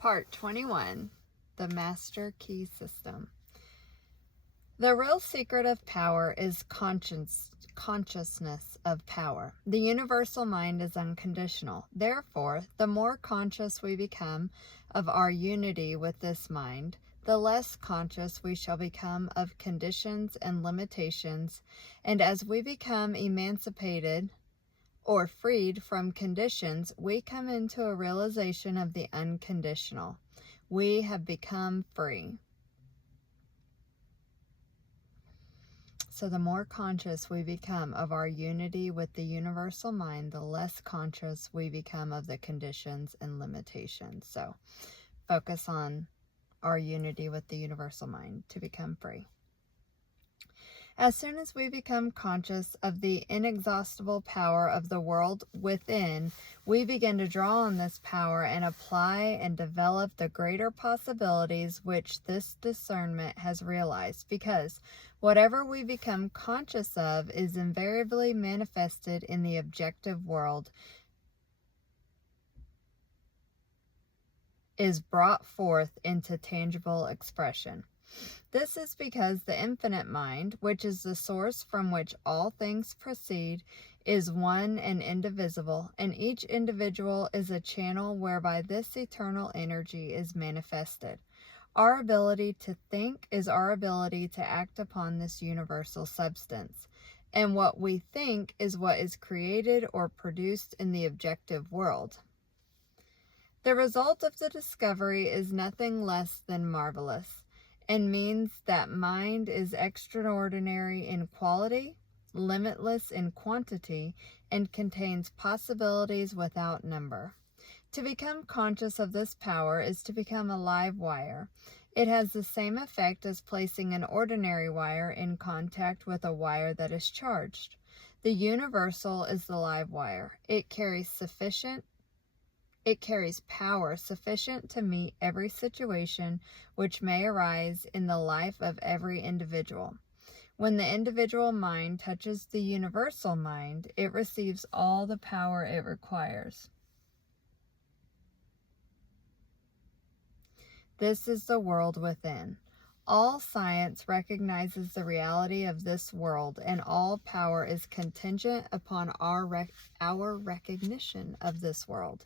Part 21, the Master Key System. The real secret of power is consciousness of power. The universal mind is unconditional. Therefore, the more conscious we become of our unity with this mind, the less conscious we shall become of conditions and limitations, and as we become emancipated or freed from conditions, we come into a realization of the unconditional. We have become free. So the more conscious we become of our unity with the universal mind, the less conscious we become of the conditions and limitations. So focus on our unity with the universal mind to become free. As soon as we become conscious of the inexhaustible power of the world within, we begin to draw on this power and apply and develop the greater possibilities which this discernment has realized, because whatever we become conscious of is invariably manifested in the objective world, is brought forth into tangible expression. This is because the infinite mind, which is the source from which all things proceed, is one and indivisible, and each individual is a channel whereby this eternal energy is manifested. Our ability to think is our ability to act upon this universal substance, and what we think is what is created or produced in the objective world. The result of the discovery is nothing less than marvelous, and means that mind is extraordinary in quality, limitless in quantity, and contains possibilities without number. To become conscious of this power is to become a live wire. It has the same effect as placing an ordinary wire in contact with a wire that is charged. The universal is the live wire. It carries power sufficient to meet every situation which may arise in the life of every individual. When the individual mind touches the universal mind, it receives all the power it requires. This is the world within. All science recognizes the reality of this world, and all power is contingent upon our recognition of this world.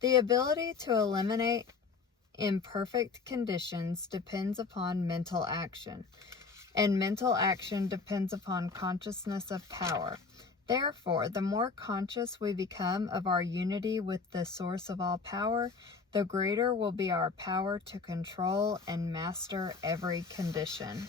The ability to eliminate imperfect conditions depends upon mental action, and mental action depends upon consciousness of power. Therefore, the more conscious we become of our unity with the source of all power, the greater will be our power to control and master every condition.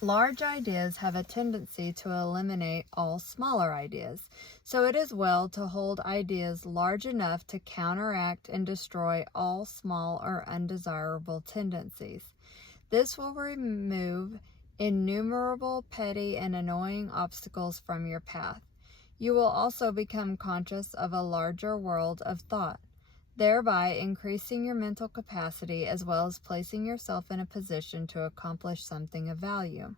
Large ideas have a tendency to eliminate all smaller ideas, so it is well to hold ideas large enough to counteract and destroy all small or undesirable tendencies. This will remove innumerable petty and annoying obstacles from your path. You will also become conscious of a larger world of thought, thereby increasing your mental capacity as well as placing yourself in a position to accomplish something of value.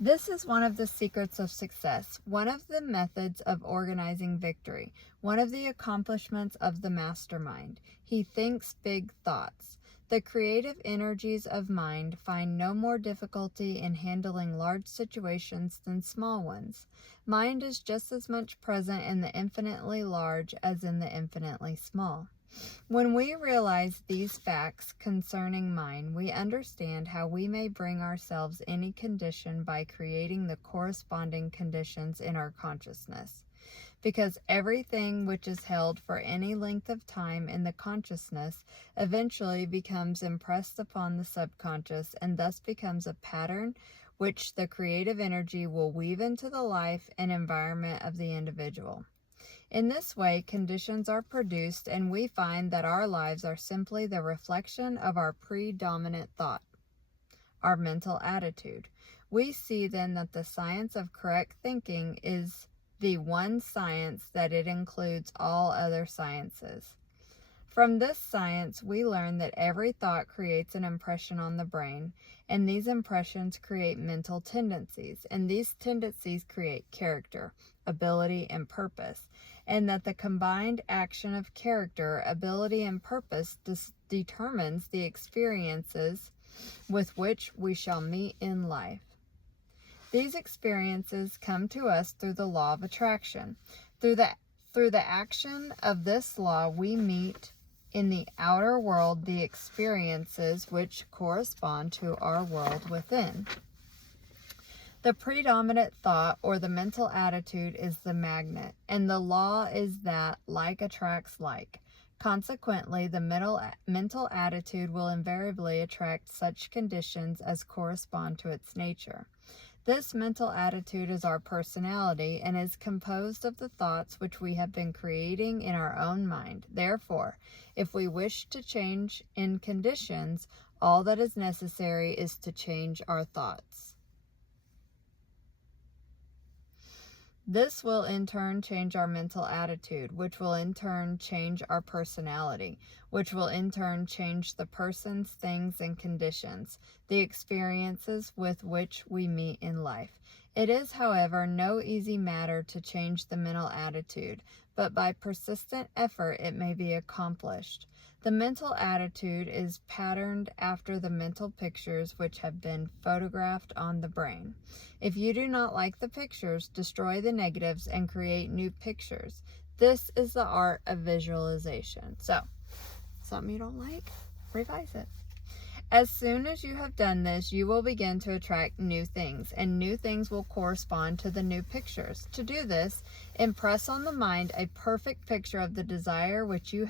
This is one of the secrets of success, one of the methods of organizing victory, one of the accomplishments of the mastermind. He thinks big thoughts. The creative energies of mind find no more difficulty in handling large situations than small ones. Mind is just as much present in the infinitely large as in the infinitely small. When we realize these facts concerning mind, we understand how we may bring ourselves any condition by creating the corresponding conditions in our consciousness. Because everything which is held for any length of time in the consciousness eventually becomes impressed upon the subconscious and thus becomes a pattern which the creative energy will weave into the life and environment of the individual. In this way, conditions are produced, and we find that our lives are simply the reflection of our predominant thought, our mental attitude. We see then that the science of correct thinking is the one science that it includes all other sciences. From this science, we learn that every thought creates an impression on the brain, and these impressions create mental tendencies, and these tendencies create character, ability, and purpose, and that the combined action of character, ability, and purpose determines the experiences with which we shall meet in life. These experiences come to us through the law of attraction. Through the action of this law, we meet in the outer world the experiences which correspond to our world within. The predominant thought or the mental attitude is the magnet, and the law is that like attracts like. Consequently, the mental attitude will invariably attract such conditions as correspond to its nature. This mental attitude is our personality and is composed of the thoughts which we have been creating in our own mind. Therefore, if we wish to change in conditions, all that is necessary is to change our thoughts. This will in turn change our mental attitude, which will in turn change our personality, which will in turn change the persons, things, and conditions, the experiences with which we meet in life. It is, however, no easy matter to change the mental attitude, but by persistent effort it may be accomplished. The mental attitude is patterned after the mental pictures which have been photographed on the brain. If you do not like the pictures, destroy the negatives and create new pictures. This is the art of visualization. So, something you don't like, revise it. As soon as you have done this, you will begin to attract new things, and new things will correspond to the new pictures. To do this, impress on the mind a perfect picture of the desire which you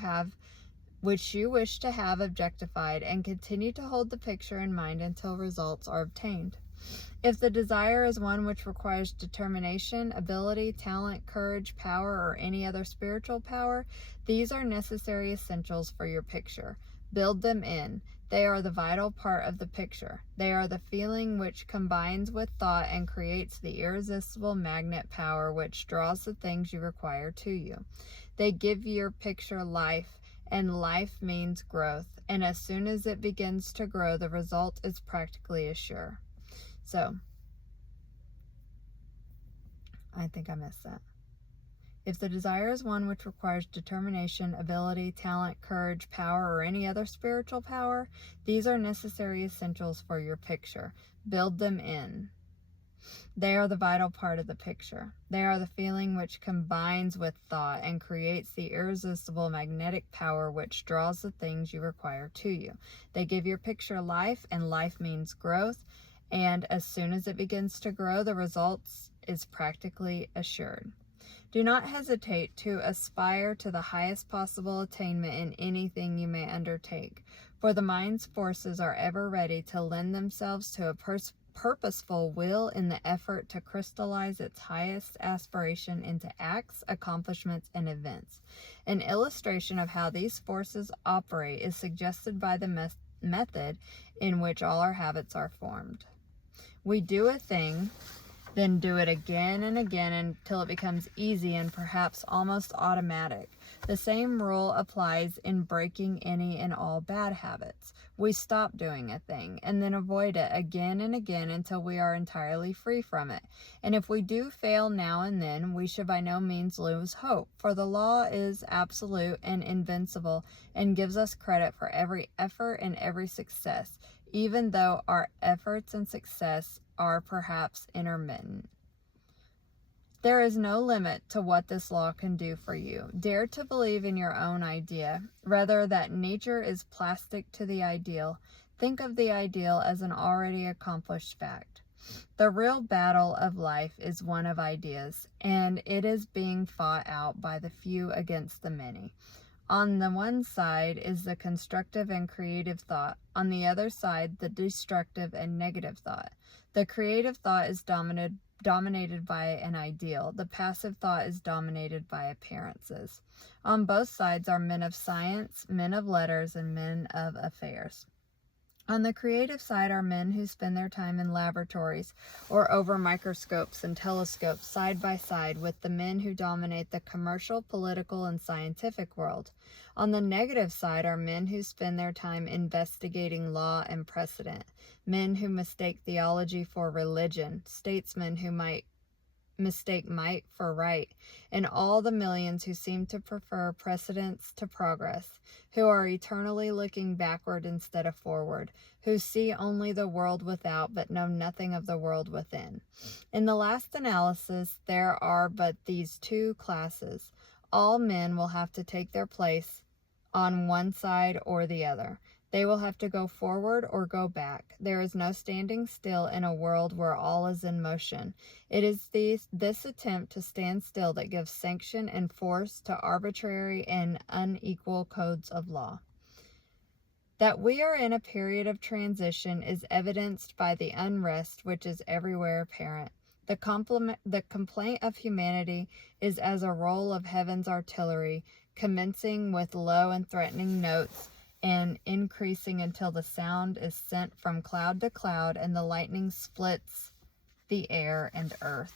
wish to have objectified, and continue to hold the picture in mind until results are obtained. If the desire is one which requires determination, ability, talent, courage, power, or any other spiritual power, these are necessary essentials for your picture. Build them in. They are the vital part of the picture. They are the feeling which combines with thought and creates the irresistible magnet power which draws the things you require to you. They give your picture life, and life means growth. And as soon as it begins to grow, the result is practically assured. So, I think I missed that. If the desire is one which requires determination, ability, talent, courage, power, or any other spiritual power, these are necessary essentials for your picture. Build them in. They are the vital part of the picture. They are the feeling which combines with thought and creates the irresistible magnetic power which draws the things you require to you. They give your picture life, and life means growth. And as soon as it begins to grow, the results is practically assured. Do not hesitate to aspire to the highest possible attainment in anything you may undertake, for the mind's forces are ever ready to lend themselves to a purposeful will in the effort to crystallize its highest aspiration into acts, accomplishments, and events. An illustration of how these forces operate is suggested by the method in which all our habits are formed. We do a thing, then do it again and again until it becomes easy and perhaps almost automatic. The same rule applies in breaking any and all bad habits. We stop doing a thing and then avoid it again and again until we are entirely free from it. And if we do fail now and then, we should by no means lose hope, for the law is absolute and invincible and gives us credit for every effort and every success, even though our efforts and success are perhaps intermittent. There is no limit to what this law can do for you. Dare to believe in your own idea, rather that nature is plastic to the ideal. Think of the ideal as an already accomplished fact. The real battle of life is one of ideas, and it is being fought out by the few against the many. On the one side is the constructive and creative thought. On the other side, the destructive and negative thought. The creative thought is dominated by an ideal. The passive thought is dominated by appearances. On both sides are men of science, men of letters, and men of affairs. On the creative side are men who spend their time in laboratories or over microscopes and telescopes side by side with the men who dominate the commercial, political, and scientific world. On the negative side are men who spend their time investigating law and precedent, men who mistake theology for religion, statesmen who might mistake might for right, and all the millions who seem to prefer precedence to progress, who are eternally looking backward instead of forward, who see only the world without but know nothing of the world within. In the last analysis, there are but these two classes. All men will have to take their place on one side or the other. They will have to go forward or go back. There is no standing still in a world where all is in motion. It is this attempt to stand still that gives sanction and force to arbitrary and unequal codes of law. That we are in a period of transition is evidenced by the unrest which is everywhere apparent. The complaint of humanity is as a roll of heaven's artillery, commencing with low and threatening notes, and increasing until the sound is sent from cloud to cloud and the lightning splits the air and earth.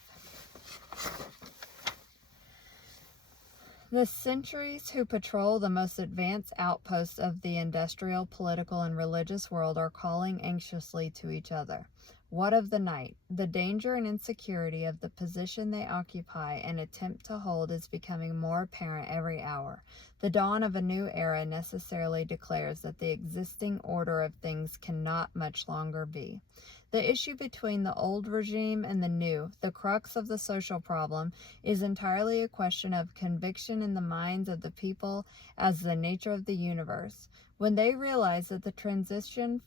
The sentries who patrol the most advanced outposts of the industrial, political, and religious world are calling anxiously to each other. What of the night? The danger and insecurity of the position they occupy and attempt to hold is becoming more apparent every hour. The dawn of a new era necessarily declares that the existing order of things cannot much longer be. The issue between the old regime and the new, the crux of the social problem, is entirely a question of conviction in the minds of the people as the nature of the universe. When they realize that the transcendent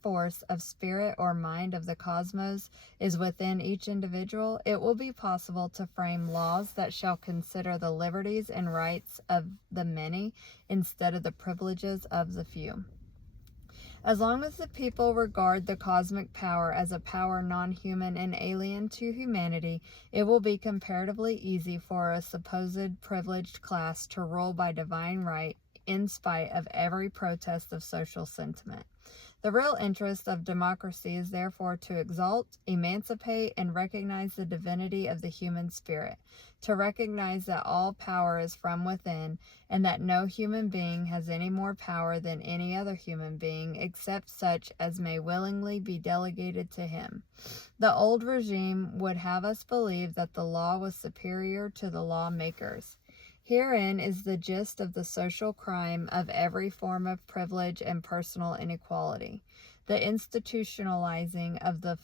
force of spirit or mind of the cosmos is within each individual, it will be possible to frame laws that shall consider the liberties and rights of the many instead of the privileges of the few. As long as the people regard the cosmic power as a power non-human and alien to humanity, it will be comparatively easy for a supposed privileged class to rule by divine right in spite of every protest of social sentiment. The real interest of democracy is therefore to exalt, emancipate, and recognize the divinity of the human spirit, to recognize that all power is from within, and that no human being has any more power than any other human being, except such as may willingly be delegated to him. The old regime would have us believe that the law was superior to the lawmakers. Herein is the gist of the social crime of every form of privilege and personal inequality, the institutionalizing of the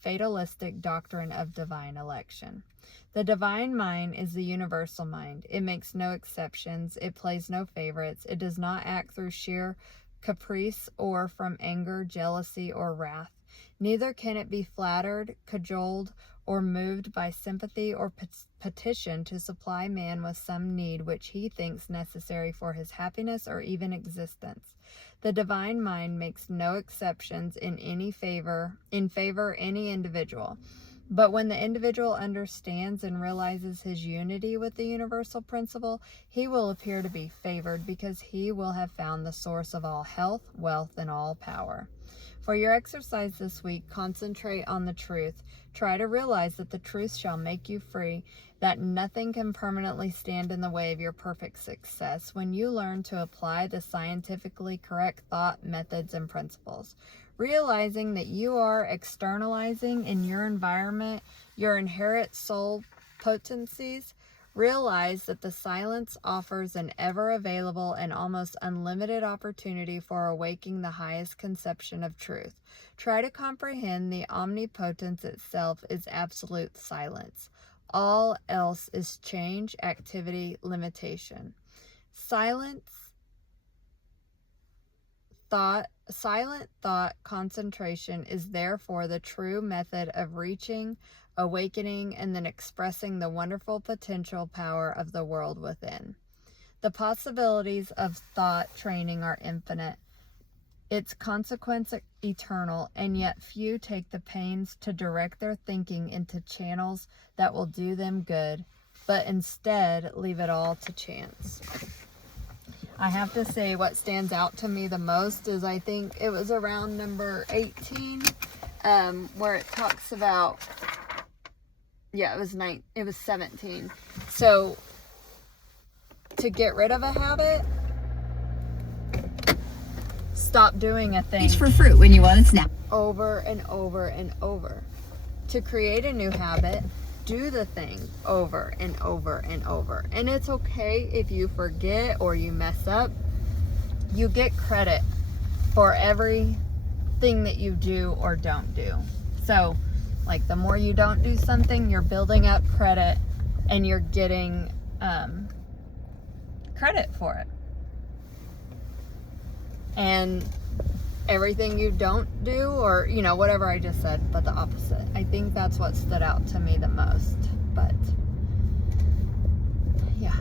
fatalistic doctrine of divine election. The divine mind is the universal mind. It makes no exceptions. It plays no favorites. It does not act through sheer caprice or from anger, jealousy, or wrath. Neither can it be flattered, cajoled, or moved by sympathy or petition to supply man with some need which he thinks necessary for his happiness or even existence. The divine mind makes no exceptions in favor any individual. But when the individual understands and realizes his unity with the universal principle, he will appear to be favored because he will have found the source of all health, wealth, and all power. For your exercise this week, concentrate on the truth. Try to realize that the truth shall make you free, that nothing can permanently stand in the way of your perfect success when you learn to apply the scientifically correct thought, methods, and principles. Realizing that you are externalizing in your environment your inherent soul potencies, realize that the silence offers an ever-available and almost unlimited opportunity for awaking the highest conception of truth. Try to comprehend the omnipotence itself is absolute silence. All else is change, activity, limitation. Silent thought concentration is therefore the true method of reaching, awakening, and then expressing the wonderful potential power of the world within. The possibilities of thought training are infinite, its consequence eternal, and yet few take the pains to direct their thinking into channels that will do them good, but instead leave it all to chance. I have to say what stands out to me the most is I think it was around number 18, where it talks about, yeah, it was 17. So to get rid of a habit, stop doing a thing. Reach for fruit when you want to snap. Over and over and over. To create a new habit, do the thing over and over and over. And it's okay if you forget or you mess up. You get credit for everything that you do or don't do. So, like, the more you don't do something, you're building up credit and you're getting credit for it. And everything you don't do, or, you know, whatever I just said, but the opposite. I think that's what stood out to me the most. But yeah.